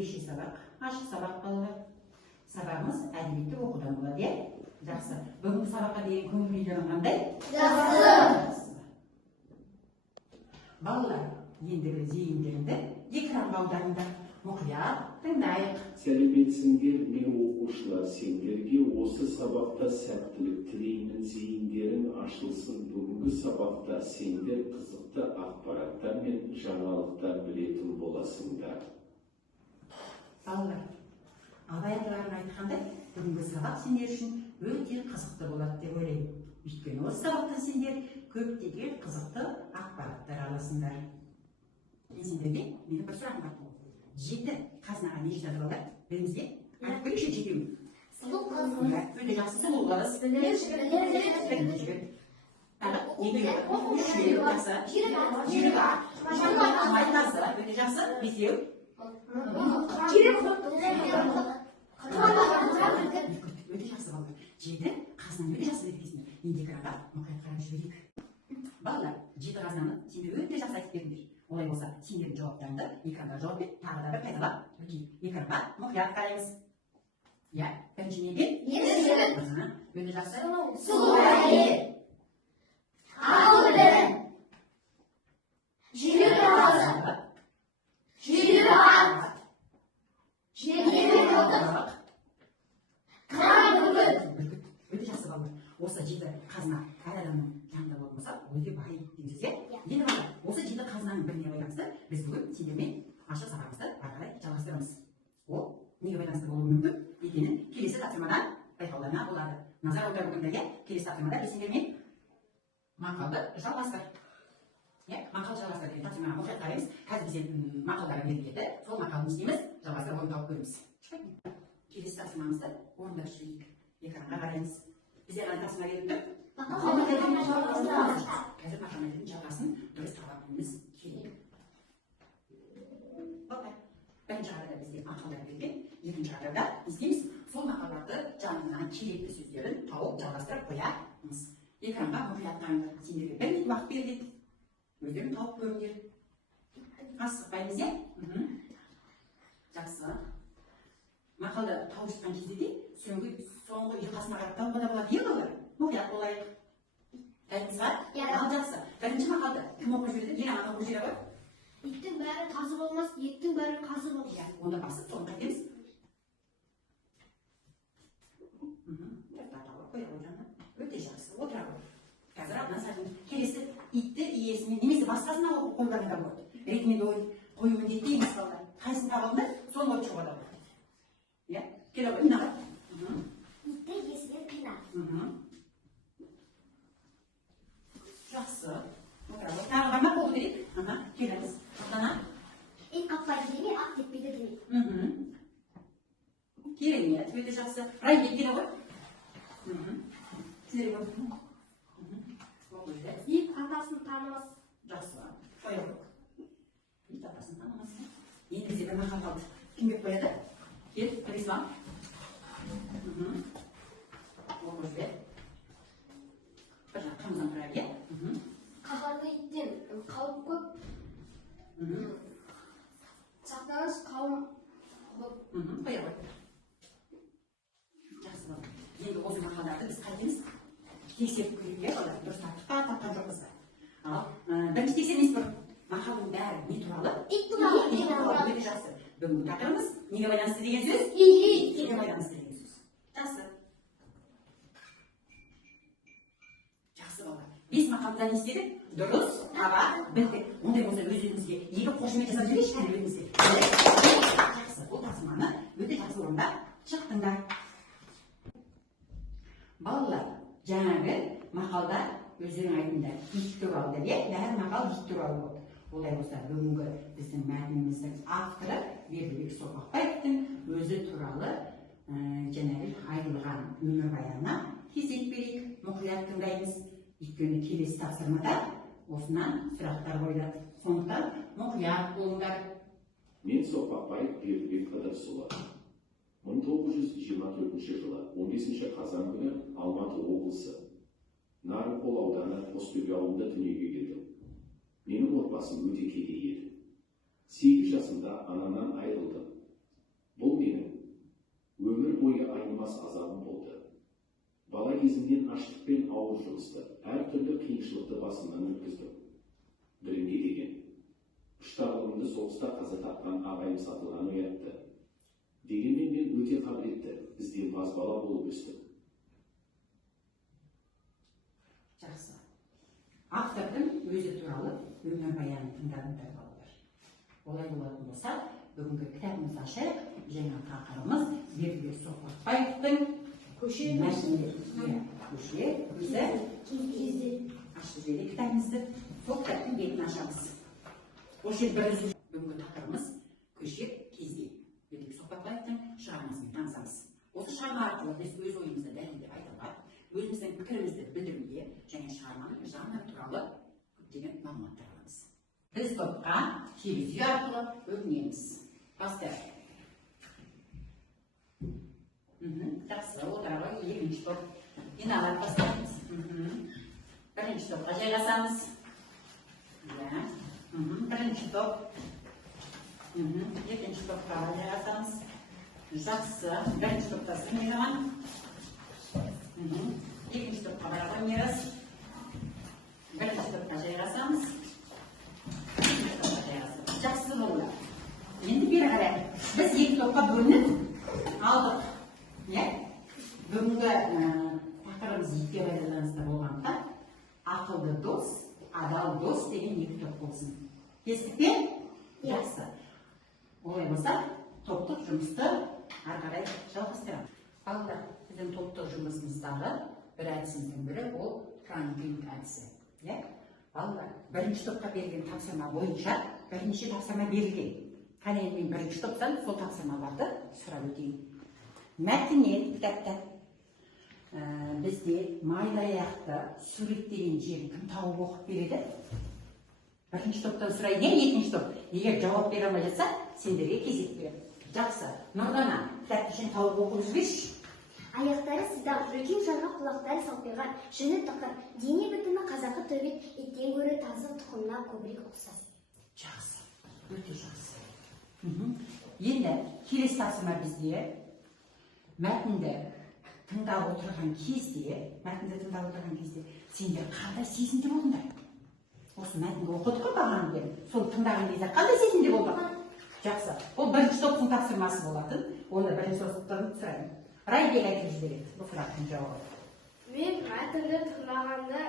ерекше сабақ, ашық сабақ балалар. Сабағымыз әдебиетті оқудан болады, жақсы. Бүгінгі сабаққа деген көңіл күйлерің қандай? Жақсы. Балалар, ендігі зейіндеріңді экранға аударыңдар. Мұқият тыңдайық. Сәлеметсіңдер, мен оқушылар, сендерге осы сабақта сәттілік тілеймін, зейіндерің ашылсын. Бүгінгі сабақта сендер қызықты ақпараттар мен жаңалықтар білетін боласыңдар. Балалар, абай аталарының айтқандай, бүгінгі сабақ сендер үшін өте қызықты болады деп ойлаймын. Өйткені осы сабақта сендер көптеген қызықты ақпараттар аласыңдар. Мен сендерге менің бір сұрағым бар. 7 қазынаға не жатады балалар? Біліңізге? Айтып көрейікші жетеуін. Сұлу қазына. Өте жақсы сұлу қыз. Жігіт. Жүйрік ат. Майтасы. Өте жақсы. Бесеу. Өте жақсы балалар. 7 қазынаны өте жақсы беткесін. Енді экранға мұқият қарап жіберейік. Балалар, 7 қазынаны сендер өте жақсы айтып бердіңдер. Олай болса, сендердің жауаптарыңды экранға жауап бер, тағы да бір қайталап өтейік. Экранға мұқият қараймыз. Иә, бірінші неге? Өте жақсы. Сұлу әйел. Ақылды. Жүйрік қазы. Жүйрік ат. Жүйрік ат. Қара бүркіт. Өте жақсы балалар. Осы 7 қазына әр адамның жанында болмаса, өте бай дейсізге. Енді балалар, осы 7 қазынаның біріне байланысты біз бүгін сендермен ашық сабағымызды ары қарай жалғастырамыз. Ол неге байланысты болуы мүмкін екенін келесі тапсырмадан байқауларына болады. Назар аудару күндегі келесі тапсырмада біз сендермен мақалды жалғастыр. Мақал жалғастыр деген тапсырмаға мұқият қараймыз. Қазір бізде мақалдар беріледі. Сол мақалды істейміз, жалғастырып оны тауып көреміз. Келесі тапсырмамызды орындап жүрейік. Экранға қараймыз. Бізде қандай тапсырма келіп тұр? Қазір мақалдардың жалғасын дұрыс табуымыз керек. Бірінші қатарда бізде мақалдар берген, екінші қатарда істейміз. Сол мақалдарды жанынан керекті сөздерін тауып жалғастырып қоямыз. Экранға мұқият қараңдар. Сендерге 1 минут уақыт беріледі. Өздерін тауып көріңдер. Асықпаймыз, жақсы. Мақалды тауып шыққан кезде де соңғы ұйқасына қарап тауға да болады, балалар? Мұқият болайық. Дәліңіз бар? Ал жақсы. Бірінші мақалды кім оқып жіберді? Ең ана оқып жібере ғой. Иттің бәрі тазы болмас, еттің бәрі қазы болмас. Онда басып, соны қайтеміз. Өте жақсы. Отыра ғой. Қазір артынан сәлем. Келесі итті иесімен, немесе басқасына оқып қолдарында болады. Ретімен қою міндетті емес балалар. Қайсын табылды, соны оқып шығуға да болады. Келе ғой, мына ғой. Итті иесімен қинар. Жақсы. Тағы бар ма қолды берейік? Келеміз. Ақтана. Ит қаппайды деме, ақ кетпейді деме. Керемет, өте жақсы. Райбек келе ғой. Сіздер ғой. Ит атасын танымас. Жақсы. Қоя ғой. Ит атасын танымас. Енді бізде бір мақал қалды. Кім бек қояды? Кел, Крислам. Оқып жібер. Бір жақ қымыздан тұрайық, е? Қаһарлы иттен қауіп көп. Сақтаныс қауым көп. Қоя ғой. Жақсы болды. Енді осы мақалдарды біз қайтеміз тексеріп көрейік, балалар. Дұрыс тапқан жоқпыз ба? Бірінші тексермес бұрын. Мақалдың бәрі не туралы? Ит туралы. Өте жақсы. Бүгінгі тақырыбымыз неге байланысты деген сөз? Итке байланысты деген сөз. Жақсы. Жақсы балалар. 5 мақалдан естедік. Дұрыс, таба, білдік. Ондай болса өз-өзімізге екі қошемет жасап жүрейікші өзімізге. Жақсы. Бұл тапсырманы өте жақсы орындап шықтыңдар. Балалар, жаңағы мақалдар өздерің айтыңдар. Ит туралы деп, бәрі мақал ит туралы болды. Олай болса, бүгінгі біздің мәтініміздің авторы Бердібек Соқпақбаевтың өзі туралы жаңағы айтылған өмірбаянына кезек берейік, мұқият тыңдаймыз. Өйткені келесі тапсырмада осынан сұрақтар қойылады. Сондықтан мұқият болыңдар. Мен Соқпақбаев Бердібек Қыдырысұлы. 1924 жылы 15 қазан күні Алматы облысы Нарынқол ауданы Қостөбе ауылында дүниеге келдім. Менің отбасым өте кедей еді. 8 жасымда анамнан айырылдым. кезінен аштық пен ауыр жұмысты, әртүрлі қиыншылықты басымнан өткіздім. Бірі не деген? Үштағылымды соғыста қаза тапқан ағайым сатылған оятты. Дегенмен мен өте қабілетті, бізден базбала болып өстім. Жақсы. Автордың өзі туралы өмірбаянын тыңдадыңдар балалар. Олай болатын болса, бүгінгі кітабымызды ашайық. Жаңа тақырыбымыз Бердібек Соқпақбаевтың көше өзі ашып жіберейік кітабымызды. Сол кітаптың бетін ашамыз. Осы бірінші бүгінгі тақырыбымыз көше кезге. Бердібек Соқпақбаевтың шығармасымен танысамыз. Осы шығарма арқылы біз өз ойымызды дәлелдеп айтуға, өзіміздің пікірімізді білдіруге және шығарманың жанры туралы көптеген мағлұматтар аламыз. Біз топқа киіз үй арқылы бөлінеміз. Бастайық. Жақсы, отыраға екінші топ. Иналап бастаймыз. Бірінші топқа жайғасамыз. Бірінші топ. Екінші топқа жайғасамыз. Жақсы, бірінші топта сырмайған. Екінші топқа бараған меріз. Бірінші топқа жайғасамыз. Жақсы болды. Енді бері қарай. Біз екі топқа бөлініп алдық. Бүгінгі тақырыбымыз екіге байланысты болғандықтан ақылды дос, адал дос деген екі топ болсын. Кестік пе? Жақсы. Олай болса, топтық жұмысты ары қарай жалғастырамыз. Балалар, біздің топтық жұмысымыздағы бір әдісіміздің бірі ол франклинг әдісі. Балалар, бірінші топқа берген тапсырма бойынша бірнеше тапсырма берілген. Қане мен бірінші топтан сол тапсырмаларды сұрап өтейін. Мәтіннен кітапта бізде майлаяқты суреттеген жерін кім тауып оқып береді? Бірінші топтан сұрайды, екінші топ. Егер жауап бере алмай жатса, сендерге кезек береді. Жақсы. Нұрдана, кітапты сен тауып оқып жіберші. Аяқтары сыздап, үлкен жарға құлақтары салпиған, жүні тықыр, дене бітімі қазақы төбет, еттен гөрі тазы тұқымына көбірек ұқсас. Жақсы, өте жақсы. Енді келесі тапсырма бізде мәтінді тыңдап отырған кезде, сендер қандай сезімде болдыңдар? Осы мәтінді оқыдық қой бағанадан бері. Сол тыңдаған кезде қандай сезімде болдық? Жақсы. Ол бірінші топтың тапсырмасы болатын. Оны бірінші топтан сұраймын. Райбек айтып жібереді бұл сұрақтың жауабы. Мен мәтінді тыңдағанда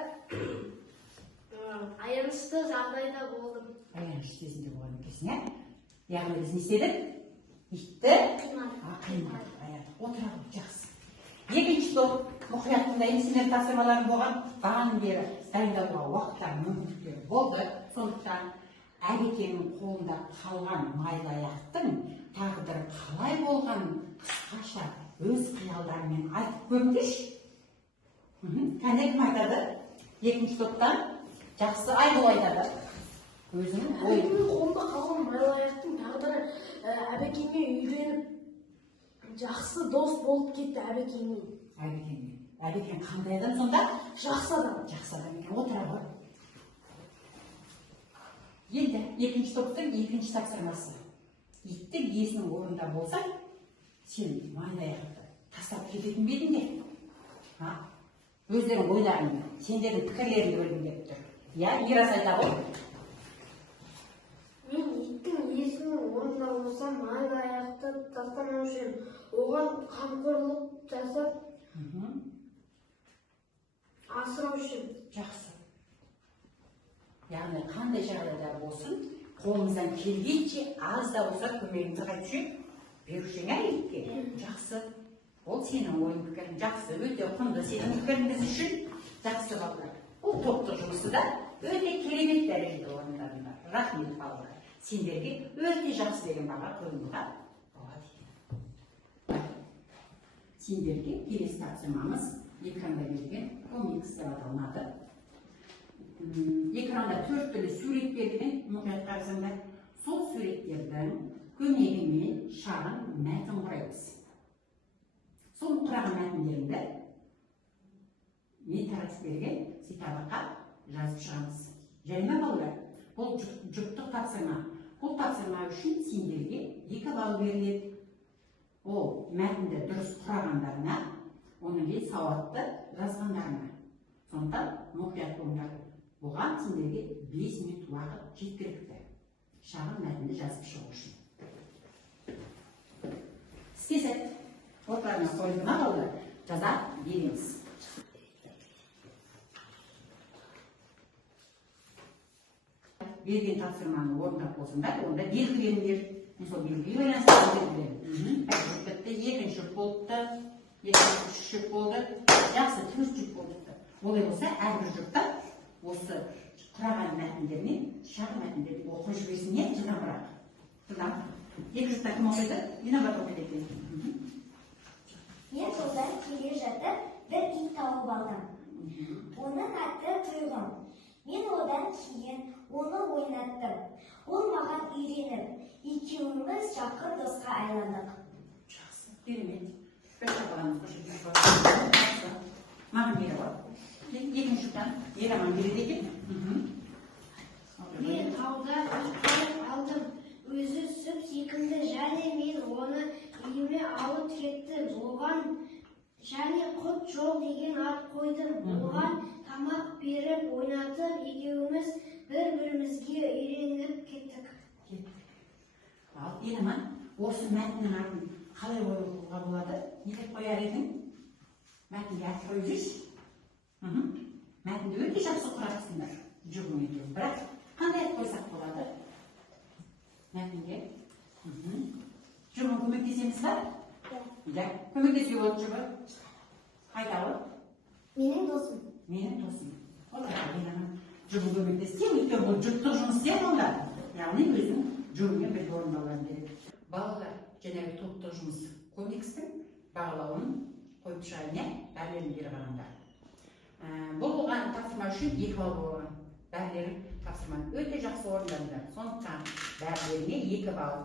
аянышты жағдайда болдым. Аянышты сезімде болған екенсің, яғни біз не істедік? Итті қимадық. Отыра ғой, жақсы. Екінші топ мұқият тыңдаймыз, сендер тапсырмаларың болған бағанадан бері дайындалуға уақыттар мүмкіндіктері болды. Сондықтан әбекеңнің қолында қалған майлаяқтың тағдыры қалай болған қысқаша өз қиялдарымен айтып көріңдерші. Кәне кім айтады? Екінші топтан жақсы Айгүл айтады. Өзінің ойы. Қолында қалған майлаяқтың тағдыры әбекеңе үйленіп жақсы дос болып кетті әбекеңмен. Әбекең қандай адам сонда? Жақсы адам. Жақсы адам екен, отыра ғой. Енді екінші топтың екінші тапсырмасы. Иттің иесінің орнында болса, сен майлаяқты тастап кететін бе едіңдер? Өздерің ойларыңды, сендердің пікірлеріңді бөлгім келіп тұр. Мирас айта ғой. Мен иттің иесінің орнында болсам, майлаяқты тастамаушы едім. Оған қамқорлық жасап, асыраушы едім. Жақсы. Яғни қандай жағдайда болсын, қолымыздан келгенше аз да болса көмегімізді қайтушы беруші итке. Жақсы. Ол сенің ойың пікірің. Жақсы, өте құнды сенің пікіріңіз үшін. Жақсы балалар. Бұл топтық жұмысы да өте керемет дәрежеде орындарында. Рахмет балалар. Сендерге өте жақсы деген баға қойылуға болады. Сендерге келесі тапсырмамыз экранда берген комикс деп аталынады. Экранда 4 түрлі сурет берілген, мұқият қарасаңдар, сол суреттердің көмегімен шағын мәтін құраймыз. Сол құраған мәтіндерді мен таратып берген ситабаққа жазып шығамыз. Және балалар, бұл жұптық тапсырма. Бұл тапсырма үшін сендерге 2 балл беріледі. Ол мәтінді дұрыс құрағандарына Оның кейін сауатты жазғандарына. Сондықтан мұқият болыңдар. Бұған сендерге 5 минут уақыт жеткілікті. Шағын мәтінді жазып шығу үшін. Іске сәт. Ортларына қойдыма қалды. Жаза береміз. Берген тапсырманы орындап болсаңдар, онда белгілеңдер. Сол белгіге байланысты белгілер. Бітті, екінші болыпты, үшінші жұп болды. Жақсы, төрт жұп болыпты. Олай болса, әрбір жұпта осы құраған мәтіндермен шағын мәтіндерді оқып жіберсін, не? Жылдамырақ. Жылдам. Екі жұпта кім оқиды? Инабат оқиды екен. Мен жолдан келе жатып бір ит тауып алдым. Оның аты Тұйғын. Мен одан кейін оны ойнаттым. Ол маған үйреніп, екеуміз жақын досқа айландық. Жақсы, керемет. Бір шапалаңыз қошып. Маған бері бар. Екінші жұптан ер аман береді екен. Мен тауда ит алдым. Өзі сүп секілді, және мен оны үйіме алып кеттім. Оған және құт жол деген ат қойдым. Оған тамақ беріп ойнатып, екеуміз бір-бірімізге үйреніп кеттік. Ал, Еламан, осы мәтіннің атын қалай қоюға болады? Не деп қояр едің? Мәтінге ат қойып жүрші. Мәтінді өте жақсы құрапсыңдар. Жүгің екен. Бірақ қандай ат қойсақ болады? Мәтінге. Жүгің көмектесеміз ба? Да. Көмектесуге болады жүгі. Қайдағы? Менің досым. Менің досым. Олай, Еламан. Жүгің көмектессе, өйткені бұл жұптық жұмыс істер онда. Яғни өзің жүгіңмен бірге орындалған керек. Балалар жаңағы топтық жұмыс комикстің бағалауын қойып шығайын, бәрлерін бері қараңдар. Бұл болған тапсырма үшін 2 балл болған. Бәрлерін тапсырманы өте жақсы орындадыңдар. Сондықтан бәрлеріне 2 балл.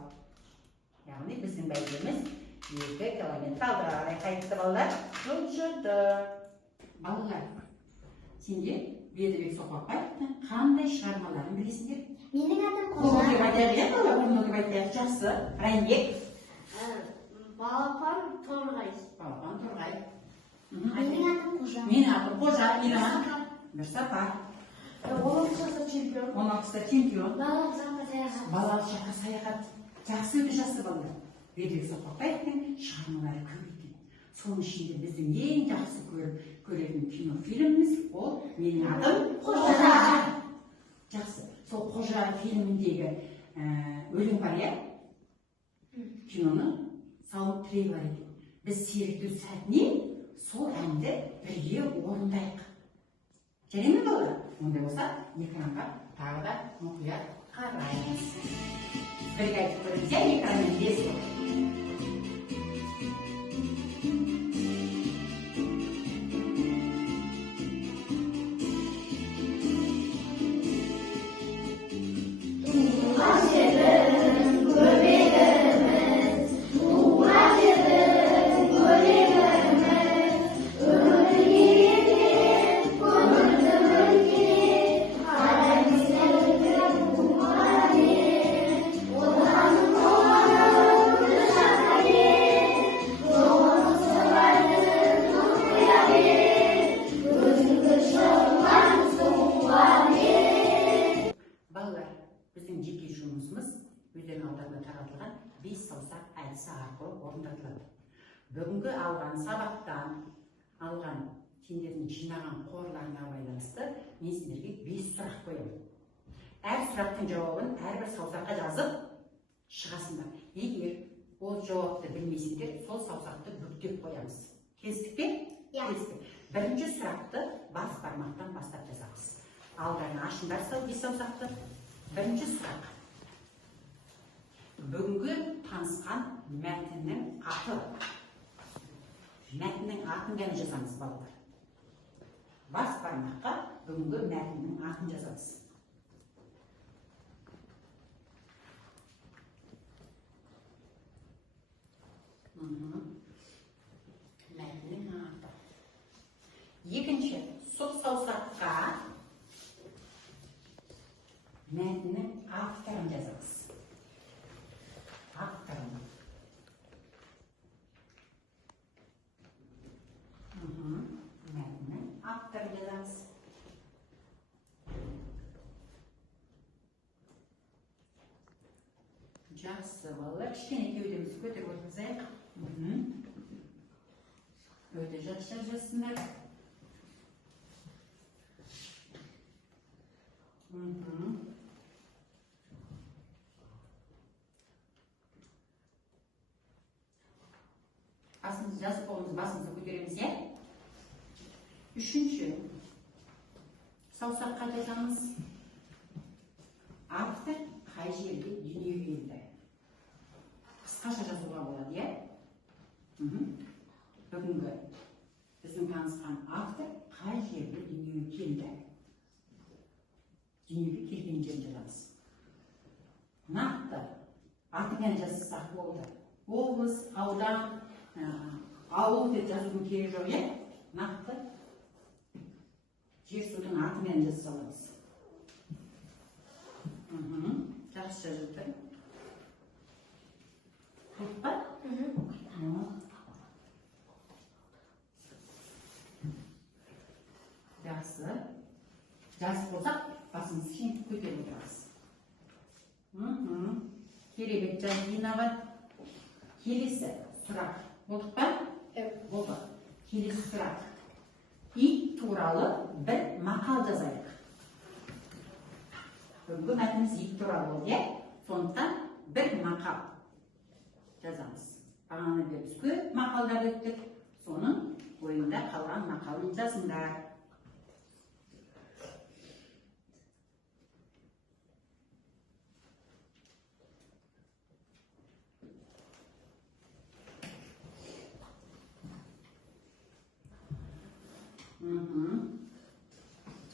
Яғни біздің бәйгеміз 2 километр алды. Қайтты балалар. Жылжыды. Балалар, сендер Бердібек Соқпақбаевтың қандай шығармаларын білесіңдер? Менің атым Қожа. Қожа. Орын деп айтайық. Жақсы. Райымбек. Балапан Торғай. Балапан Торғай. Менің атым Қожа. Менің атым Қожа. Бір сапар. 16 чемпион. 16 чемпион. Балалық жаққа саяхат. Балалық жаққа саяхат. Жақсы өте жақсы балалар. Бердібек Соқпақбаевтың шығармалары көп екен. Соның ішінде біздің ең жақсы көретін кинофильміміз ол Менің атым Қожа. Жақсы. Сол Қожа фильміндегі өлең бар, иә? Киноны саундтрекі бар екен. Біз серіктеу сәтінен сол әнді бірге орындайық. Жарай ма балалар? Ондай болса, экранға тағы да мұқият қараймыз. Бірге айтып көріңіз, иә, экранмен десіп. Бүгінгі алған сабақтан алған сендердің жинаған қорларына байланысты мен сендерге 5 сұрақ қоямын. Әр сұрақтың жауабын әрбір саусаққа жазып шығасыңдар. Егер ол жауапты білмесеңдер, сол саусақты бүктеп қоямыз. Келістік пе? Келістік. Бірінші сұрақты бас бармақтан бастап жазамыз. Алдарына ашыңдар 5 саусақты. Бірінші сұрақ. Бүгінгі танысқан мәтіннің аты. Мәтіннің атын ғана жазамыз, балалар. Бас бармаққа бүгінгі мәтіннің атын жазамыз. Мәтіннің аты. Екінші, сұқ саусаққа мәтіннің авторын жазамыз. Авторын. Жақсы, балалар, кішкене кеудемізді көтеріп отырғызайық. Өте жақсы жазасыңдар. Басымызды жазып болғымыз басымызды көтереміз, е? Үшінші. Саусаққа жазамыз. Автор қай жерде дүние келді? Қысқаша жазуға болады, е? Бүгінгі біздің танысқан автор қай жерде дүниеге келді? Дүниеге келген жерін жазамыз. Нақты атымен жазсақ болды. Облыс, аудан, ауыл деп жазудың керегі жоқ, е? Нақты жер судың атымен жаза саламыз. Жақсы жазылды. Көп па? Жақсы. Жазып болсақ, басымызды кеңітіп көтеріп отырамыз. Керемет жайнаған. Келесі сұрақ. Болды па? Болды. Келесі сұрақ. Ит туралы бір мақал жазайық. Бүгінгі мәтініміз ит туралы болды, сондықтан бір мақал жазамыз. Бағана біз көп мақалдар өттік, соның ойында қалған мақалын жазыңдар.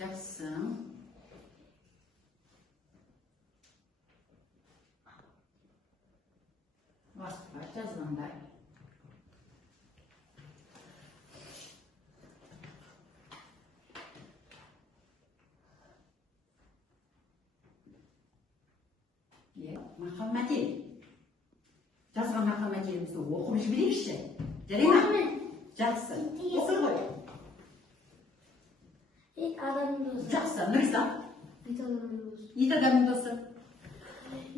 Жақсы. Уақыт бар, жазғандар. Мақал мәтел. Жазған мақал мәтелімізді оқып жіберейікші. Жарай ма? Жақсы. Оқыр ғой. Адамның досы. Жақсы, Нұриза. Ит адамның досы. Ит адамның досы.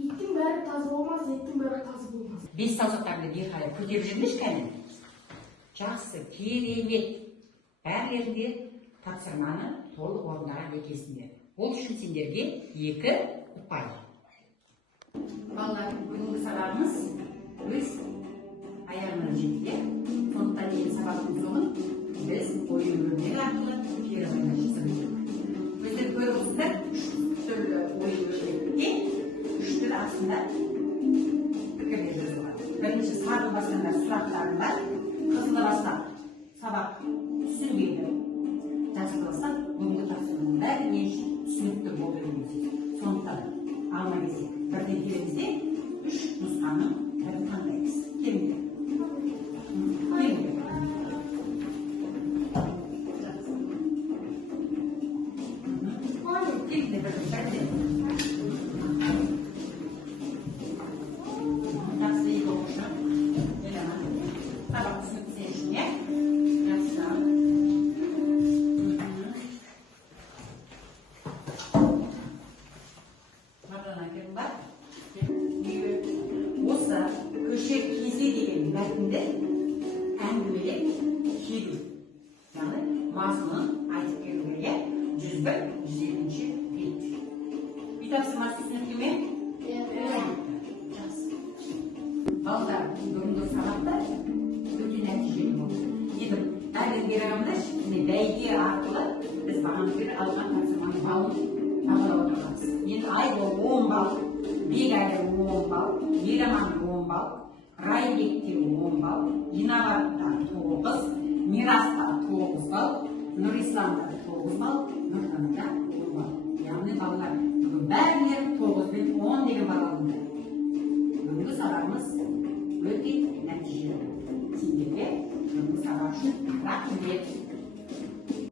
Иттің бәрі тазы болмас, еттің бәрі тазы болмас. Бес саусақтарды бері қарай көтеріп жүрмеш кәне. Жақсы, керемет. Бәрілерінде тапсырманы толық орындаған екесіңдер. Ол үшін сендерге 2 ұпай. Балалар, бүгінгі сабағымыз өз аяғына жетті. Сондықтан кейін сабақтың соңын біз ойын өрнек арқылы періғайна жасырдық. Өздер көріп отырсыздар, 3 түрлі ойын өрнекте 3 түрлі астында пікірлер жазылған. Бірінші сары басқандар сұрақтарында қызылы бастап сабақ түсінгенді жазылып алсақ, бүгінгі тапсырманың бәрі не үшін түсінікті болуы керек. Сондықтан алма кезде бірден келемізде 3 нұсқаның бірін таңдаймыз. Келіңдер. Осы көшер кезе деген мәтінді әңгімелеп келу. Яғни мазмұнын айтып келуге 101-102-ші бет. Үй тапсырмасы түсінікті ме? Жақсы. Балалар, бүгінгі сабақта өте нәтижелі болды. Енді әргендер ағамдар, бәйге арқылы біз бағанкер алған тапсырманың балын бағалап отырғанбыз. Енді Айгүл 10 бал, Бегайда 10 бал, Еламан 10 бал, Райбекте 10 бал, Инабатта 9, Мираста 9 бал, Нұрисламда 9 бал, Нұрханада 10 бал. Яғни балалар бүгін бәрінер 9 бен 10 деген бал алынды. Бүгінгі сабағымыз өте нәтижелі. Сендерге бүгінгі сабақ үшін рахмет.